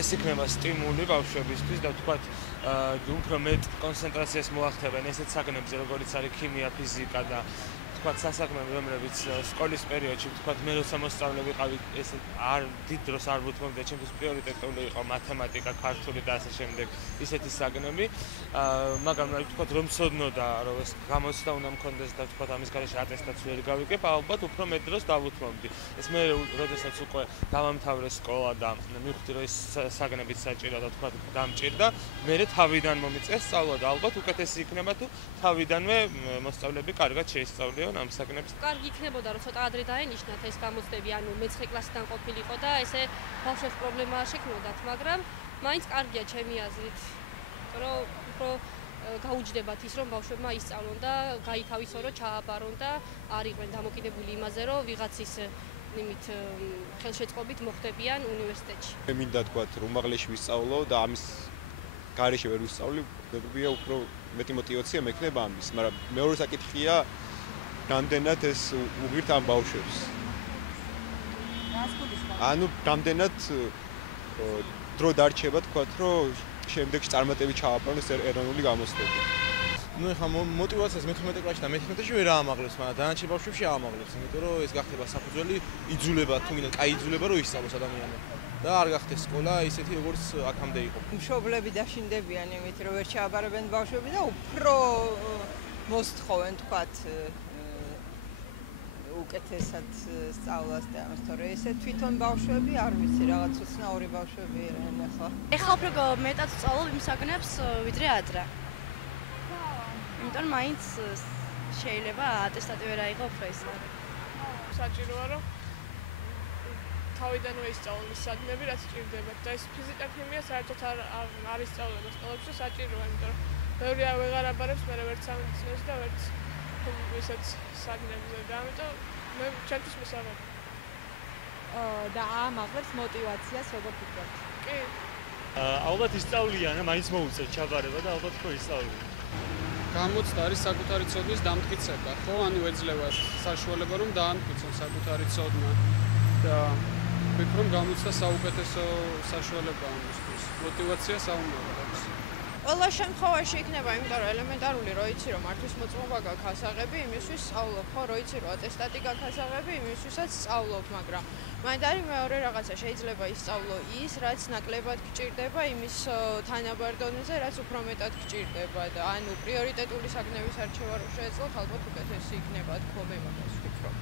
ეს იქნება სტიმული ბავშვებისთვის და ვთქვათ, უფრო მეტ კონცენტრაციას მოახდინებენ ესეთ საგნებზე, როგორიც არის ქიმია, ფიზიკა და ვთქვათ, სასაგნები, რომლებიც სკოლის პერიოდში, ვთქვათ, მე როცა მოსწავლე ვიყავი, ესე არ დიდ დროს არ ვუთმობდი, ჩემთვის პრიორიტეტული იყო მათემატიკა, ქართული და ასე შემდეგ, ისეთი საგნები. მაგრამ ვთქვათ, რომ ვცოდნოდა, რომ ეს გამოცდა უნდა მქონდეს და ვთქვათ, ამის გარეშე ატესტაც ვერ გავიგებ, ალბათ უფრო მეტ დროს დავუთმობდი. ეს მე როდესაც უკვე დავამთავრე სკოლა და მივხვდი, რომ ეს საგნებიც საჭირო და ვთქვათ, დამჭირდა, მე თავიდან მომიწეს სწავლა და ალბათ უკეთესი იქნება თუ თავიდანვე მოსწავლეები კარგად შეისწავლიონ ამ საგნებს. კარგი იქნებოდა, რომ ცოტა ადრე დაენიშნათ ეს გამოცდები, ანუ მე-9 კლასიდან ყოფილიყო და ესე ბავშვებს პრობლემა არ შექმნოდათ, მაგრამ მაინც კარგია ჩემი აზრით, რომ უფრო გაუჯდებათ ის, რომ ბავშვებმა ისწავლონ და გაითავისონ, რომ ჩააბარონ და არ იყვნენ დამოკიდებული იმაზე, რომ ვიღაცის იმით ხელშეწყობით მოხდებიან უნივერსიტეტში. მე მინდა თქვა, რომ უმაღლესი ვისწავლო და ამის გარეშე ვერ ვისწავლი, მეგობია უფრო მეტი мотиваცია მექნება ამის, მაგრამ მეორე საკითხია რამდენად ეს უღირთ ამ ბავშვებს. ანუ რამდენად დრო დარჩება თქვა, რომ შემდეგში წარმატებით ჩააბაროს ეროვნული გამოცდები. ნუ ეხლა мотиваციას მე-11 კლასში და მე-11-ში ვერ აამაღლებს, მაგრამ დანარჩენ ბავშვებში აამაღლებს, იმიტომ რომ ეს გახდება საფუძველი, იძულება, თუ მინდა, კაი იძულება რომ ისწავლოს ადამიანმა. და არ გახდეს სკოლა ისეთი როგორც აქამდე იყო. მშობლები დაშინდებიან იმით, რომ ვერ ჩააბარებენ ბავშვები და უფრო მოსთხოვენ თქვათ უკეთესად სწავლას და ამას, თორე ესე თვითონ ბავშვები არ ვიცი, რაღაც უცნაური ბავშვები არიან ახლა. ეხლა უფრო მეტად სწავლობ იმ საგნებს, ვიდრე ადრე. იმიტომ მაინც შეიძლება ატესტატი ვერ აიღო უფრო ის არის. საჭიროა რომ თავიდანვე ისწავლონ ის საგნები, რაც სჭირდებათ და ეს ფიზიკა, ქიმია საერთოდ არ ისწავლება სკოლებში, საჭიროა, იმიტომ რომ ბევრი ვეღარ აბარებს მე ვერც სამედიცინოზე და ვერც ისეთ საგნებზე და ამიტომ მე ჩემთვის მოსაბადო. და აამაღლებს мотиваციას, როგორ ფიქრობთ? კი. ალბათ ისწავლიან, მაინც მოუწევთ ჩაბარება და ალბათ ხო ისწავლიან. გამოცდა არის საკუთარი ცოდნის დამტკიცება, ხო? ანუ ეძლევა საშუალება რომ დაამტკიცონ საკუთარი ცოდნა და ვფიქრობ გამოცდა საუკეთესო საშუალებაა ამისთვის. мотиваცია საომარობს. ყველა შემთხვევაში იქნება, იმიტომ რომ ელემენტარული რო იცი რომ მართვის მოწმობა გაქვს ასაღები, იმისთვის სწავლობ, ხო, რო იცი რომ ატესტატი გაქვს ასაღები, იმისთვისაც სწავლობ, მაგრამ მაინც არის მეორე რაღაცა, შეიძლება ისწავლო ის, რაც ნაკლებად გჭირდება იმის თანაბარ დონეზე, რაც უფრო მეტად გჭირდება და ანუ პრიორიტეტული საგნების არჩევა რო შეეძლოთ, ალბათ უკეთესი იქნება, თქო მე მაგას ვფიქრობ.